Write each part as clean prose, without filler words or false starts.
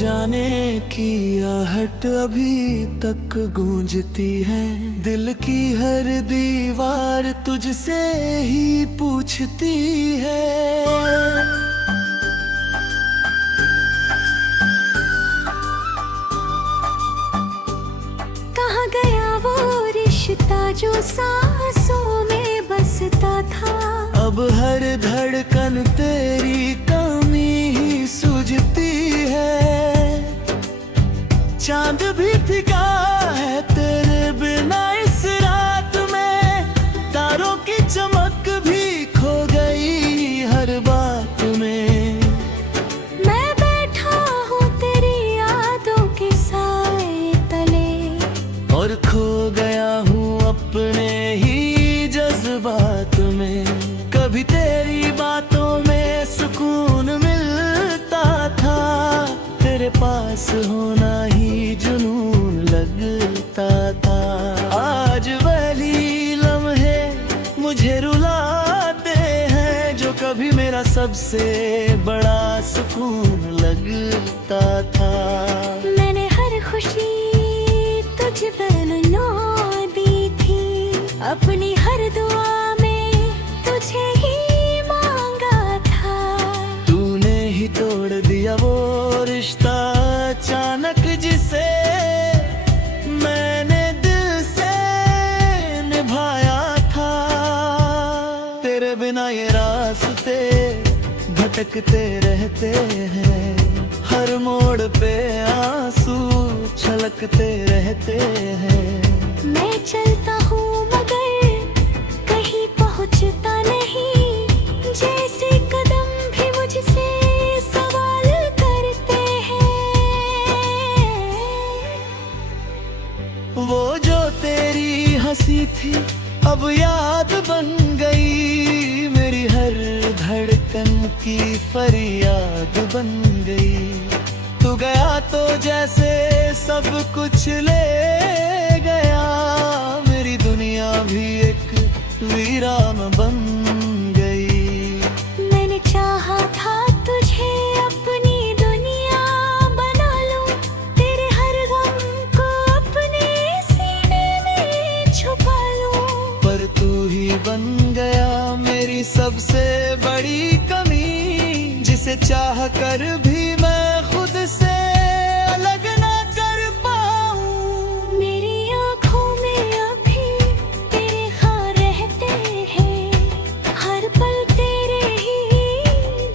जाने की आहट अभी तक गूंजती है। दिल की हर दीवार तुझसे ही पूछती है। कहाँ गया वो रिश्ता जो सांसों में बसता था। अब हर धड़कन तेरी कमी ही सूझती है। चांद भी फिका है तेरे बिना इस रात में। तारों की चमक भी खो गई हर बात में। मैं बैठा हूँ तेरी यादों के साए तले और खो गया हूँ अपने ही जज्बात में। कभी तेरी बातों में सुकून मिलता था। तेरे पास होना ही जुनून लगता था। आज वही लम्हे मुझे रुलाते हैं जो कभी मेरा सबसे बड़ा सुकून लगता था। मैंने हर खुशी तुझ पर नो दी थी। अपनी हर दुआ में तुझे ही मांगा था। तूने ही तोड़ दिया वो रिश्ता अचानक जिसे मैंने दिल से निभाया था। तेरे बिना ये रास्ते भटकते रहते हैं। हर मोड़ पे आंसू छलकते रहते हैं। मैं चलता हूँ मगर कहीं पहुँचता नहीं। जैसे कदम भी मुझसे सवाल करते हैं। वो जो तेरी हंसी थी अब याद बन गई। मेरी हर धड़कन की फरियाद बन गई। तू गया तो जैसे सब कुछ ले गया। मेरी दुनिया भी एक वीरान बन गई। मैंने चाहा था तुझे अपनी दुनिया बना लूं। तेरे हर गम को अपने सीने में छुपा लूं। पर तू ही बन गया मेरी सबसे बड़ी कमी। जिसे चाह कर भी मैं खुद से अलग ना कर पाऊं। मेरी आँखों में अभी तेरे ख्वाब रहते हैं। हर पल तेरे ही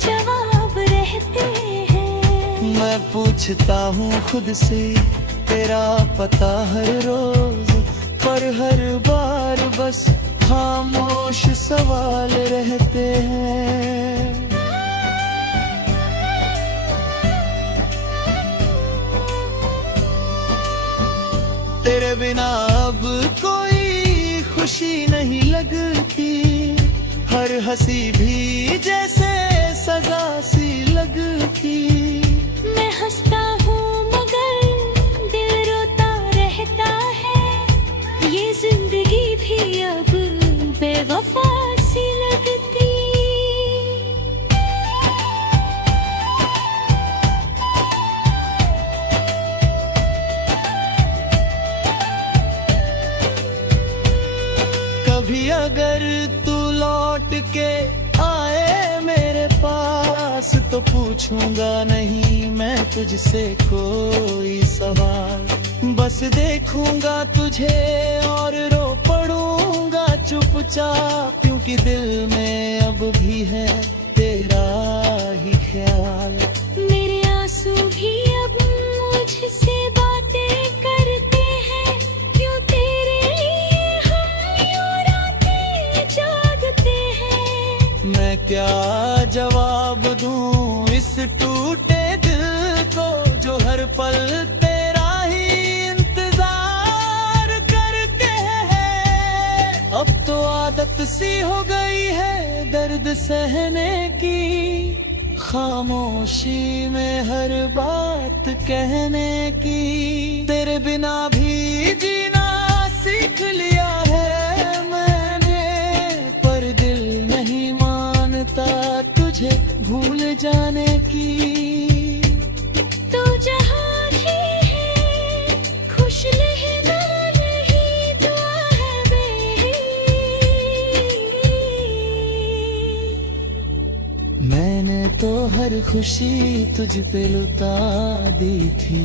जवाब रहते हैं। मैं पूछता हूँ खुद से तेरा पता हर रोज। पर हर बार बस खामोश सवाल रहते हैं। तेरे बिना अब कोई खुशी नहीं लगती। हर हंसी भी जैसे सजा सी लगती। मैं हंसता हूँ मगर दिल रोता रहता है। ये जिंदगी भी अब बेवफा सी लगती। कभी अगर तू लौट के आए मेरे पास तो पूछूंगा नहीं मैं तुझसे कोई सवाल। बस देखूंगा तुझे और रो पड़ूंगा चुपचाप। क्योंकि दिल में अब भी है तेरा ही ख्याल। मेरे आंसू भी अब मुझसे बातें करते हैं। क्यों तेरे लिए हम यूं रातें जागते हैं। मैं क्या जवाब दूं इस टूटे दिल को जो हर पल तेरा ही इंतजार करते हैं। अब तो आदत सी हो गई है दर्द सहने की। खामोशी में हर बात कहने की। तेरे बिना भी जीना सीख लिया है मैंने। पर दिल नहीं मानता तुझे भूल जाने की। तू तो हर खुशी तुझ पे लुटा दी थी।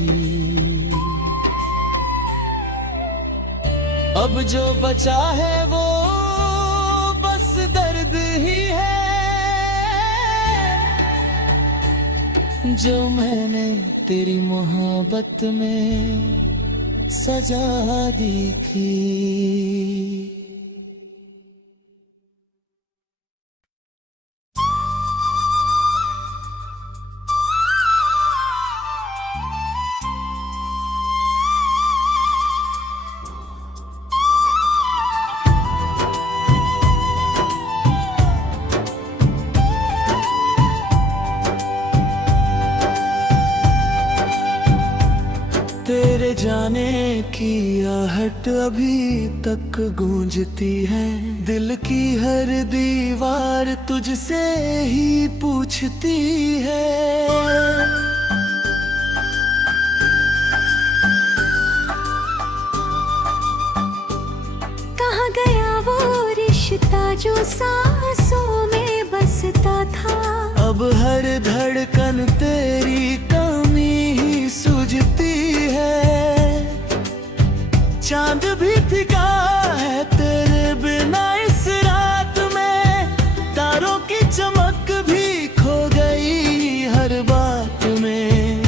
अब जो बचा है वो बस दर्द ही है, जो मैंने तेरी मोहब्बत में सजा दी थी। तेरे जाने की आहट अभी तक गूंजती है, दिल की हर दीवार तुझसे ही पूछती है। कहाँ गया वो रिश्ता जो सांसों में बसता था, अब हर धड़कन तेरी कमी ही सूझती है। चांद भी फिका है तेरे बिना इस रात में, तारों की चमक भी खो गई हर बात में।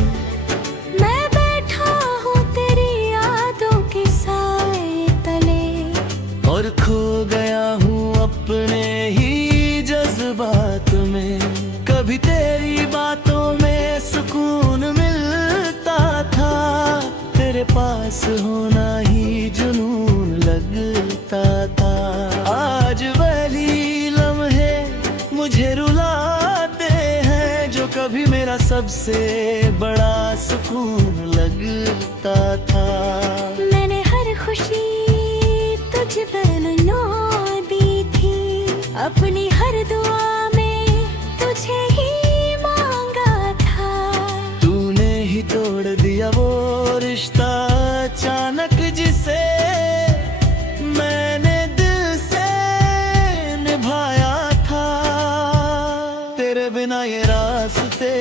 मैं बैठा हूँ तेरी यादों के साए तले, और खो गया हूँ अपने ही जज्बात में। कभी तेरी बातों में सुकून मिलता था, तेरे पास होना ही जुनून लगता था। आज वही लम्हे मुझे रुलाते हैं, जो कभी मेरा सबसे बड़ा सुकून लगता था। मैंने हर खुशी तुझ पे नो दी थी, अपनी हर दुआ में तुझे ही मांगा था। तूने ही तोड़ दिया वो रिश्ता अचानक, जिसे मैंने दिल से निभाया था। तेरे बिना ये रास्ते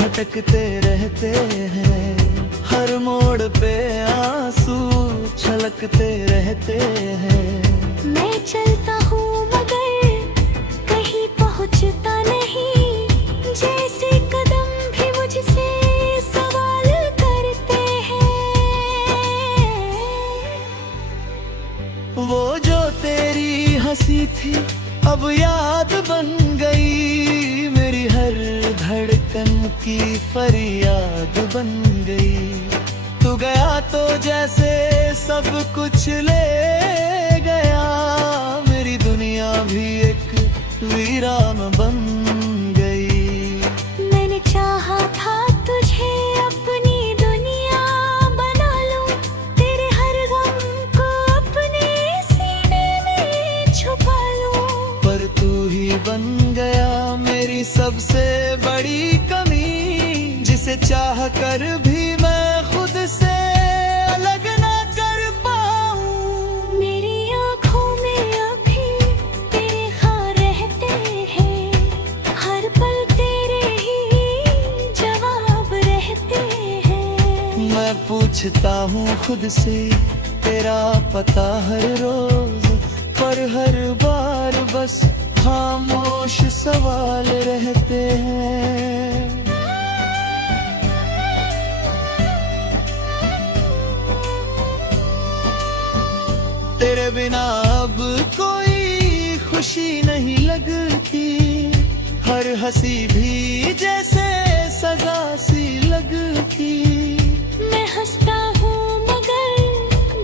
भटकते रहते हैं, हर मोड़ पे आंसू छलकते रहते हैं। मैं चलता हूँ मगर कहीं पहुँचता नहीं, जैसे कदम भी मुझसे सवाल करते हैं। वो जो तेरी हंसी थी अब याद बन गई, मेरी हर धड़कन की फरियाद बन गई। तू गया तो जैसे सब कुछ ले गया, मेरी दुनिया भी एक वीरान बन गई। मैंने चाहा था तुझे अपनी दुनिया बना लूं, तेरे हर गम को अपने सीने में छुपा लूं, पर तू ही बन गया मेरी सबसे बड़ी कमी, जिसे चाह कर भी मैं खुद से अलग ना कर पाऊं। मेरी आँखों में अभी तेरे ख्वाब रहते हैं, हर पल तेरे ही जवाब रहते हैं। मैं पूछता हूँ खुद से तेरा पता हर रोज, पर हर बार बस खामोश सवाल रहते हैं। तेरे बिना अब कोई खुशी नहीं लगती, हर हंसी भी जैसे सजा सी लगती। मैं हंसता हूँ मगर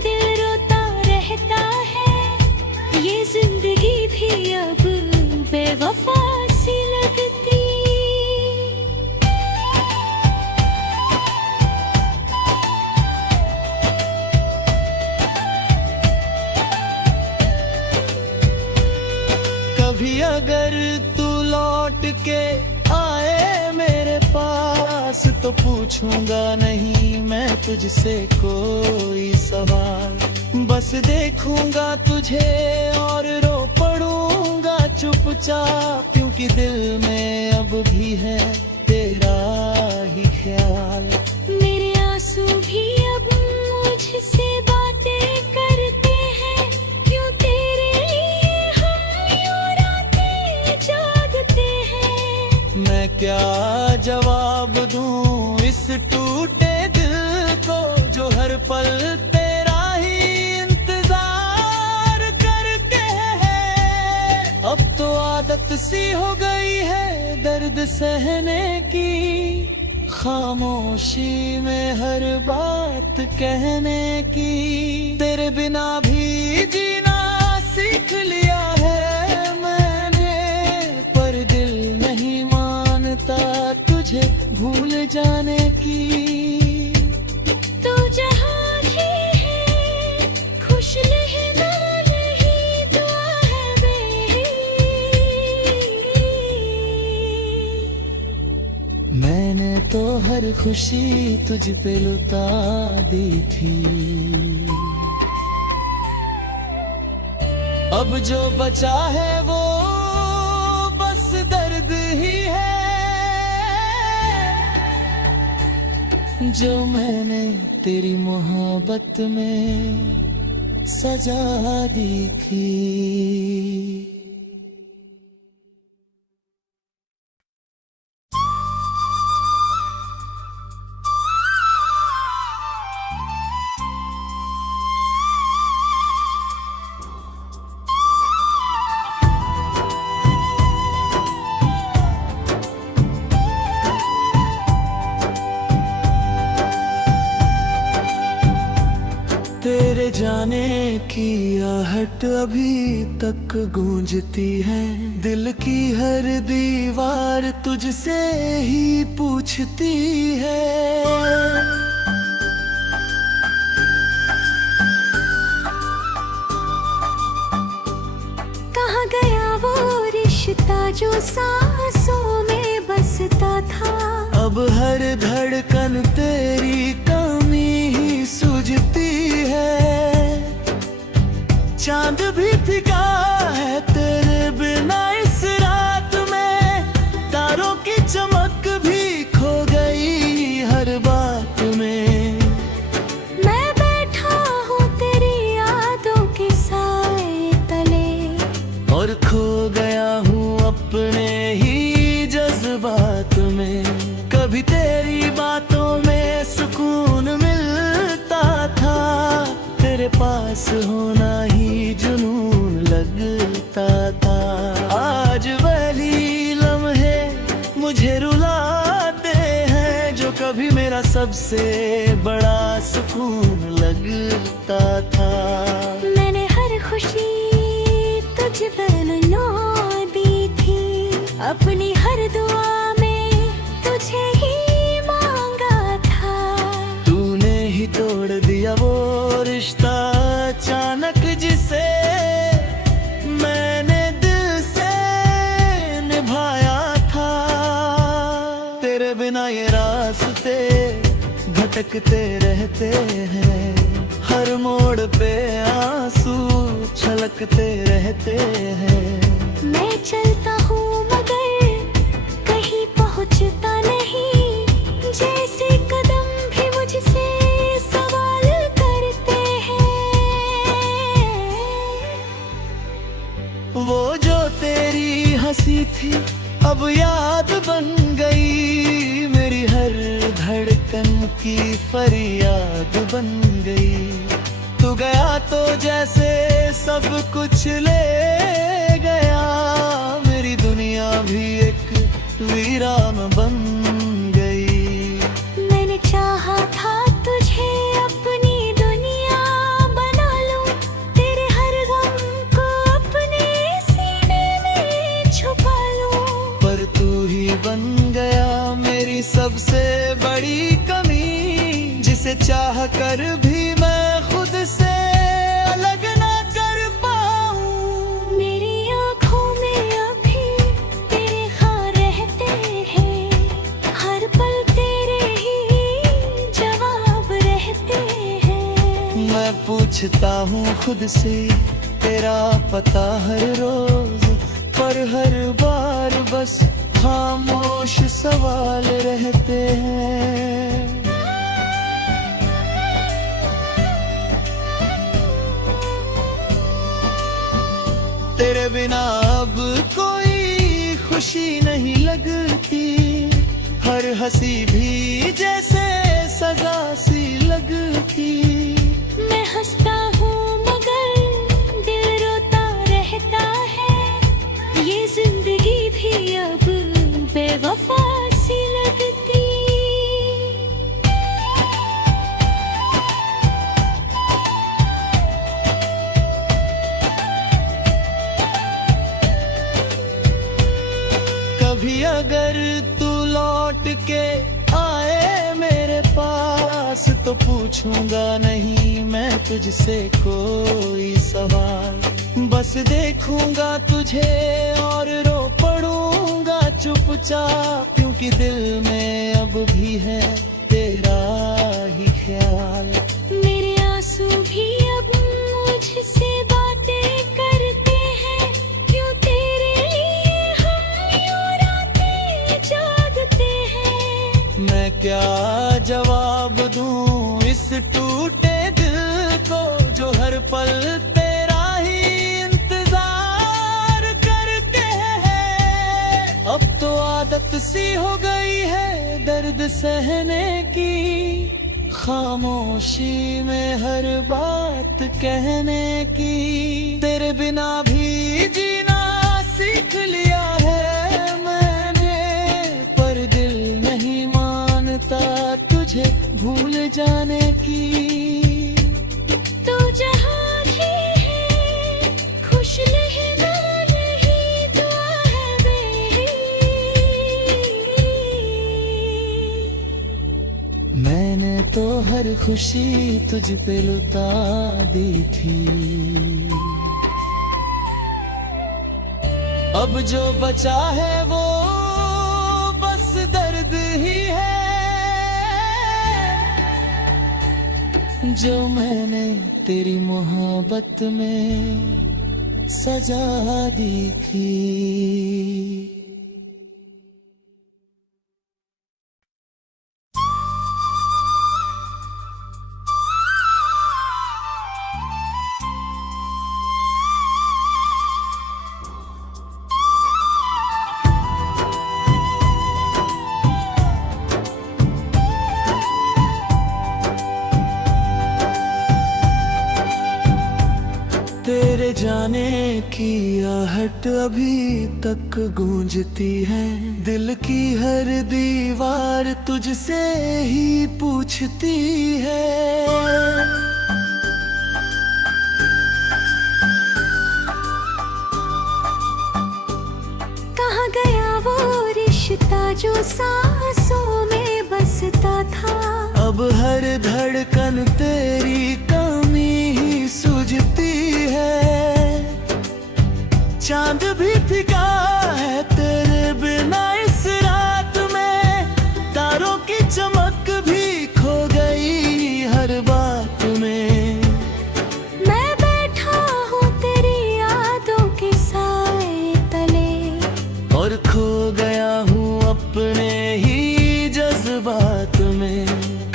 दिल रोता रहता है, ये जिंदगी भी अब बेवफा सी लगती। कभी अगर तू लौट के आए मेरे पास, तो पूछूंगा नहीं मैं तुझसे कोई सवाल, बस देखूंगा तुझे और रो पड़ूंगा चुपचाप, क्यों कि दिल में अब भी है तेरा ही ख्याल। मेरे आंसू भी अब मुझसे बातें करते हैं, क्यों तेरे लिए हम यूं रातें जागते हैं। मैं क्या जवाब दूं इस टूटे दिल को, जो हर पल तेरा ही इंतजार करके है। अब तो आदत सी हो गई है दर्द सहने की, खामोशी में हर बात कहने की। तेरे बिना भी जीना सीख लिया है मैंने, पर दिल नहीं मानता तुझे भूल जाने की। तू जहाँ भी है खुश रहना, नहीं दुआ है मेरी। मैंने तो हर खुशी तुझ पे लुटा दी थी, अब जो बचा है वो बस दर्द ही है, जो मैंने तेरी मोहब्बत में सजा दी थी। तेरे जाने की आहट अभी तक गूंजती है, दिल की हर दीवार तुझसे ही पूछती है। कहाँ गया वो रिश्ता जो सांसों में बसता था, अब हर धड़कन तेरी कमी ही सूझती है। चांद भी फिका है तेरे बिना इस रात में, तारों की चमक भी खो गई हर बात में। मैं बैठा हूँ तेरी यादों के साए तले, और खो गया हूँ अपने ही जज्बात में। कभी तेरी बातों में सुकून मिलता था, तेरे पास होना ही जुनून लगता था। आज वही लम्हे मुझे रुलाते हैं, जो कभी मेरा सबसे बड़ा सुकून लगता था। मैंने हर खुशी तुझ पे लुटा दी थी, अपनी हर दुआ में तुझे ही मांगा था। तूने ही तोड़ दिया वो रिश्ता अचानक, जिसे मैंने दिल से निभाया था। तेरे बिना ये रास्ते भटकते रहते हैं, हर मोड़ पे आंसू छलकते रहते हैं। मैं चलता हूँ मगर कहीं पहुँचता नहीं, जैसे कदम भी मुझसे सवाल करते हैं। वो जो तेरी हंसी थी अब याद बन गई, मेरी हर धड़कन की फरियाद बन गई। तू गया तो जैसे सब कुछ ले गया, मेरी दुनिया भी एक वीरान बन गई। मैंने चाहा था तुझे अपनी दुनिया बना लूं, तेरे हर गम को अपने सीने में छुपा लूं, पर तू ही बन गया मेरी सबसे बड़ी कमी, जिसे चाह कर भी मैं खुद से अलग ना कर पाऊं। मेरी आँखों में अभी तेरे ख्वाब रहते हैं, हर पल तेरे ही जवाब रहते हैं। मैं पूछता हूँ खुद से तेरा पता हर रोज, पर हर बार बस खामोश सवाल रहते हैं। तेरे बिना अब कोई खुशी नहीं लगती, हर हंसी भी जैसे सजा सी लगती। मैं हंसता हूँ मगर दिल रोता रहता है, ये जिंदगी भी अब बेवफा सी लगती। कभी अगर तू लौट के आए मेरे पास तो पूछूंगा नहीं मैं तुझसे कोई सवाल, बस देखूंगा तुझे और रो पड़ूंगा चुपचाप, क्योंकि दिल में अब भी है तेरा ही ख्याल। मेरे आंसू भी अब मुझसे बातें करते हैं, क्यों तेरे लिए हम यूं रातें जागते हैं। मैं क्या जवाब दूं इस टूटे दिल को, जो हर पल तेरा ही इंतजार करके है। अब तो आदत सी हो गई है दर्द सहने की, खामोशी में हर बात कहने की। तेरे बिना भी जीना सीख लिया है मैंने, पर दिल नहीं मानता तुझे भूल जाने की। तू जहाँ भी है खुश रहना नहीं दुआ है मेरी। मैंने तो हर खुशी तुझ पे लुटा दी थी, अब जो बचा है वो बस दर्द ही है, जो मैंने तेरी मोहब्बत में सजा दी थी। तेरे जाने की आहट अभी तक गूंजती है, दिल की हर दीवार तुझसे ही पूछती है। कहाँ गया वो रिश्ता जो सांसों में बसता था, अब हर धड़कन तेरी कमी ही सूझती है। चांद भी फिका है तेरे बिना इस रात में, तारों की चमक भी खो गई हर बात में। मैं बैठा हूँ तेरी यादों के साए तले, और खो गया हूँ अपने ही जज्बात में।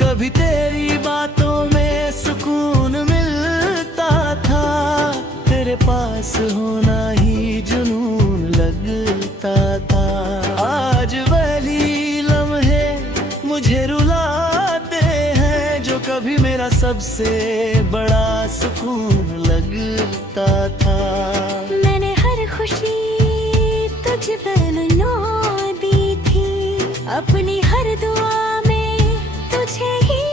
कभी तेरी बातों में सुकून मिलता था, तेरे पास होना ही जुनून लगता था। आज वही लम्हे मुझे रुलाते हैं, जो कभी मेरा सबसे बड़ा सुकून लगता था। मैंने हर खुशी तुझ पर नो दी थी, अपनी हर दुआ में तुझे ही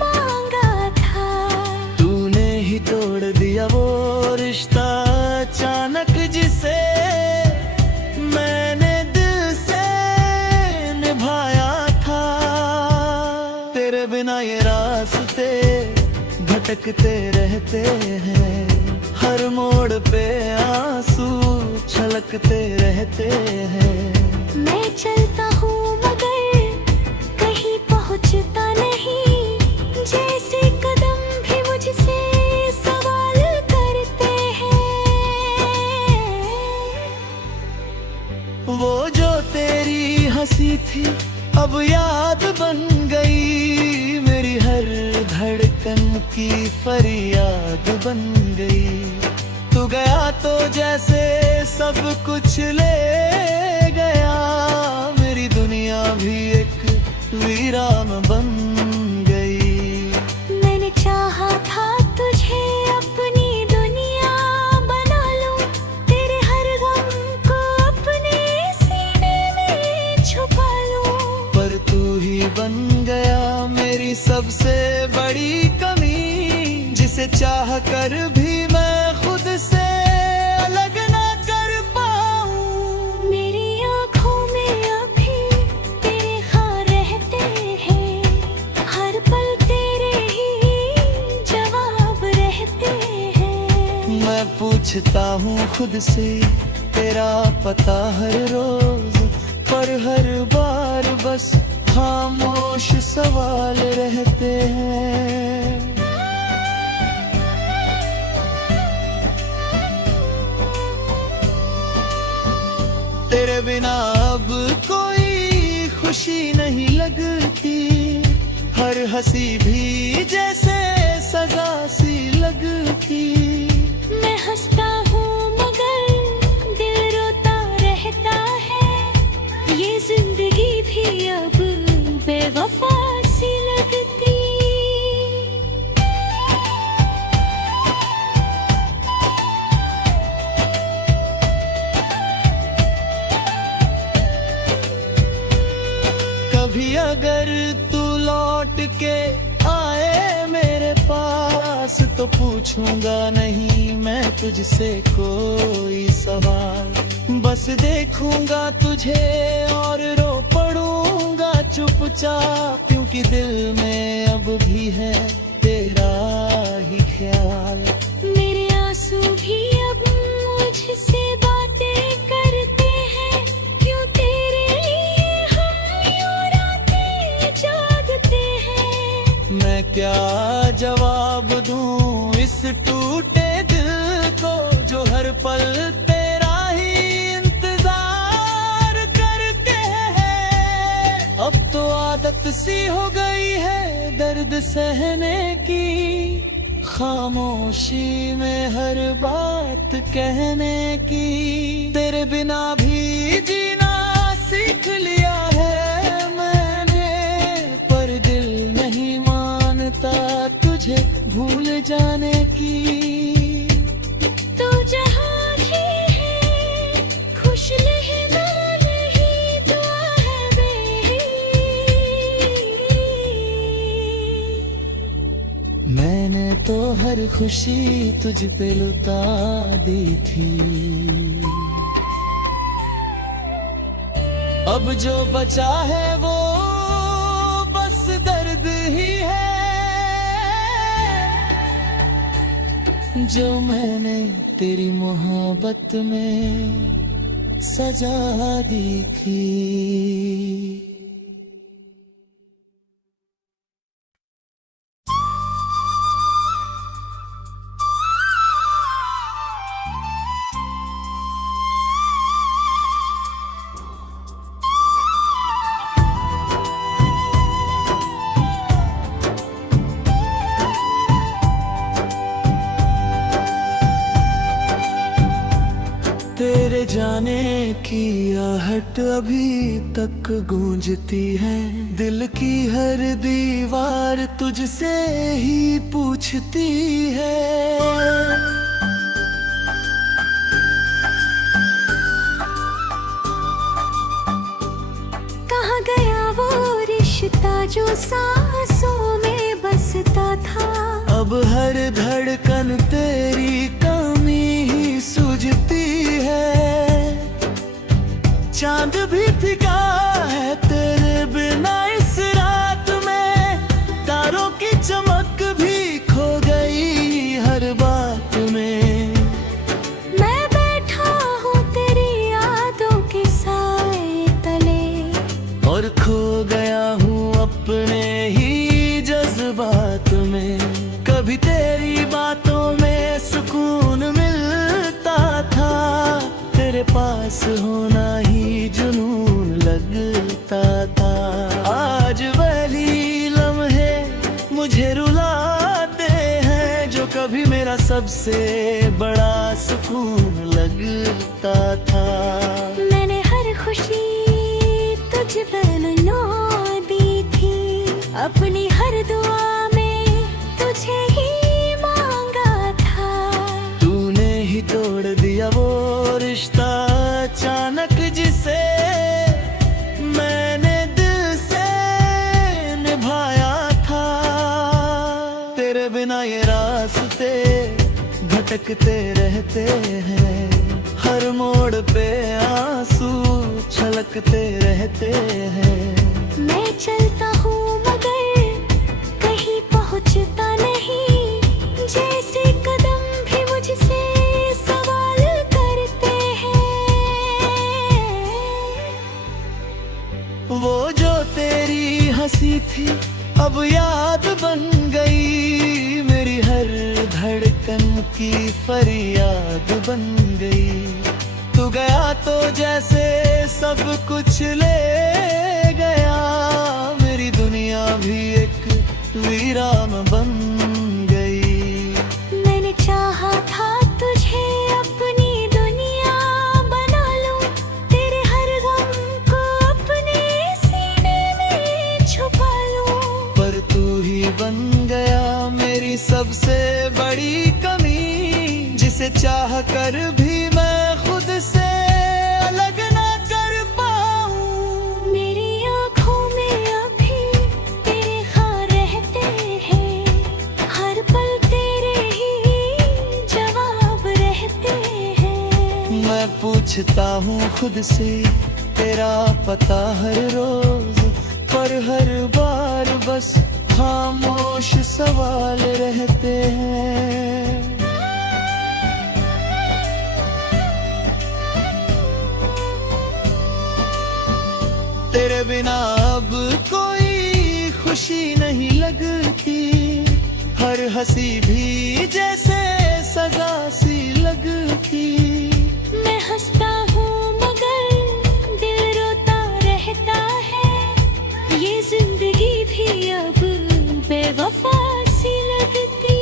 मांगा था। तूने ही तोड़ दिया वो रिश्ता अचानक, जिसे मैंने दिल से निभाया था। तेरे बिना ये रास्ते भटकते रहते हैं, हर मोड़ पे आंसू छलकते रहते हैं। मैं चलता हूँ मगर कहीं पहुँचता नहीं, जैसे कदम भी मुझसे सवाल करते हैं। वो जो हंसी थी अब याद बन गई, मेरी हर धड़कन की फरियाद बन गई। तू गया तो जैसे सब कुछ ले गया, मेरी दुनिया भी एक वीरान बन गई। मैंने चाहा था तुझे अपनी दुनिया बना लूं, तेरे हर गम को अपने सीने में छुपा लूं। पर तू ही बन गया मेरी सबसे बड़ी कमी, जिसे चाह कर भी मैं खुद से अलग ना कर पाऊं। मेरी आँखों में अभी तेरे ख्वाब रहते हैं, हर पल तेरे ही जवाब रहते हैं। मैं पूछता हूँ खुद से तेरा पता हर रोज, पर हर बार बस खामोश सवाल रहते हैं। तेरे बिना अब कोई खुशी नहीं लगती, हर हंसी भी जैसे सजा सी लगती। मैं हंसता हूँ मगर दिल रोता रहता है, ये जिंदगी भी अब बेवफा सी लगती। कभी अगर तू लौट के आए मेरे पास, तो पूछूंगा नहीं मैं तुझसे कोई सवाल, बस देखूंगा तुझे और रो पड़ूंगा चुपचाप, क्योंकि दिल में अब भी है तेरा ही ख्याल। मेरे आंसू भी अब मुझसे बातें करते हैं, क्यों तेरे लिए हम यूं रातें जागते हैं। मैं क्या जवाब दूं इस टूटे दिल को, जो हर पल तेरा ही इंतजार करते हैं। अब तो आदत सी हो गई है दर्द सहने की, खामोशी में हर बात कहने की। तेरे बिना भी जीना सीख लिया है मैंने, पर दिल नहीं मानता तुझे भूल जाने की। तू जहाँ भी है खुश रहना नहीं दुआ है मेरी। मैंने तो हर खुशी तुझ पे लुटा दी थी, अब जो बचा है वो बस दर्द ही है, जो मैंने तेरी मोहब्बत में सजा दी थी। तेरे जाने की आहट अभी तक गूंजती है, दिल की हर दीवार तुझसे ही पूछती है। कहाँ गया वो रिश्ता जो सांसों में बसता था, अब हर धड़कन तेरी कमी ही सूझती है। चांद भी फिका है तेरे बिना इस रात में, तारों की चमक भी खो गई हर बात में। मैं बैठा हूँ तेरी यादों के साए तले, और खो गया हूँ अपने ही जज्बात में। कभी तेरी बातों में सुकून मिलता था, तेरे पास होना ही जुनून लगता सबसे बड़ा सुकून लगता था। मैंने हर खुशी तुझ पर नो दी थी, अपनी हर दुआ में तुझे ही मांगा था। तूने ही तोड़ दिया वो रिश्ता अचानक, जिसे मैंने दिल से निभाया था। तेरे बिना ये रास्ते भटकते रहते हैं, हर मोड़ पे आंसू छलकते रहते हैं। मैं चलता हूँ मगर कहीं पहुँचता नहीं, जैसे कदम भी मुझसे सवाल करते हैं। वो जो तेरी हंसी थी अब याद बन गई, मेरी हर धड़कन की फरियाद बन गई। तू गया तो जैसे सब कुछ ले गया, मेरी दुनिया भी एक वीरान बन गई। मैंने चाहा था तुझे अपनी दुनिया बना लूं, तेरे हर गम को अपने सीने में छुपा लूं। पर तू ही बन गया मेरी सबसे बड़ी कमी, जिसे चाह कर भी मैं खुद से अलग ना कर पाऊं। मेरी आँखों में अभी तेरे ख्वाब रहते हैं, हर पल तेरे ही जवाब रहते हैं। मैं पूछता हूँ खुद से तेरा पता हर रोज, पर हर बार बस खामोश सवाल रहते हैं। तेरे बिना अब कोई खुशी नहीं लगती, हर हंसी भी जैसे सजा सी लगती। मैं हंसता हूँ मगर दिल रोता रहता है, ये जिंदगी भी अब बेवफा सी लगती।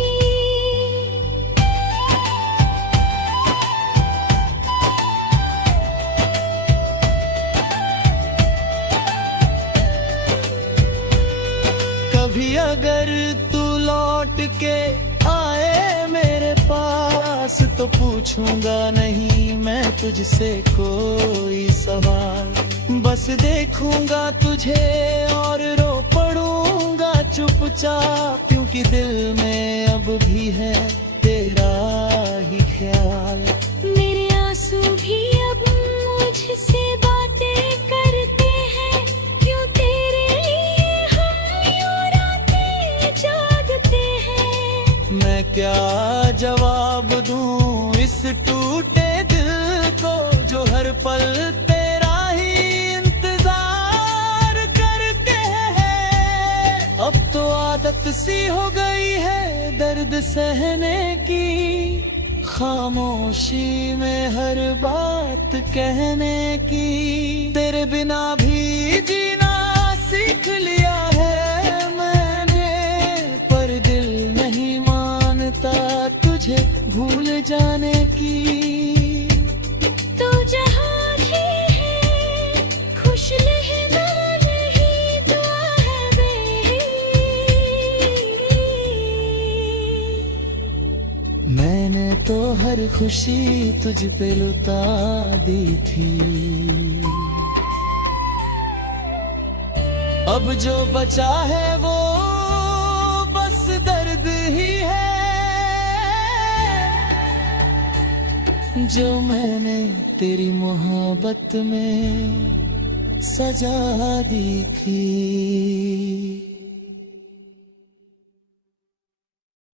कभी अगर तू लौट के आए मेरे पास, तो पूछूंगा नहीं मैं तुझसे कोई सवाल, बस देखूंगा तुझे और रो पड़ूंगा चुपचाप, क्योंकि दिल में अब भी है तेरा ही ख्याल। मेरे आंसू भी अब मुझसे बातें करते हैं, क्यों तेरे लिए हम यूं रातें जागते हैं। मैं क्या जवाब दूं इस टूटे दिल को, जो हर पल तेरा ही इंतजार करते हैं। अब तो आदत सी हो गई है दर्द सहने की, खामोशी में हर बात कहने की। तेरे बिना भी जीना सीख लिया है मैंने, पर दिल नहीं मानता तुझे भूल जाने की। तू जहाँ भी है खुश रहना, नहीं दुआ है मेरी। मैंने तो हर खुशी तुझ पे लुटा दी थी, अब जो बचा है वो बस दर्द ही है, जो मैंने तेरी मोहब्बत में सजा दी थी।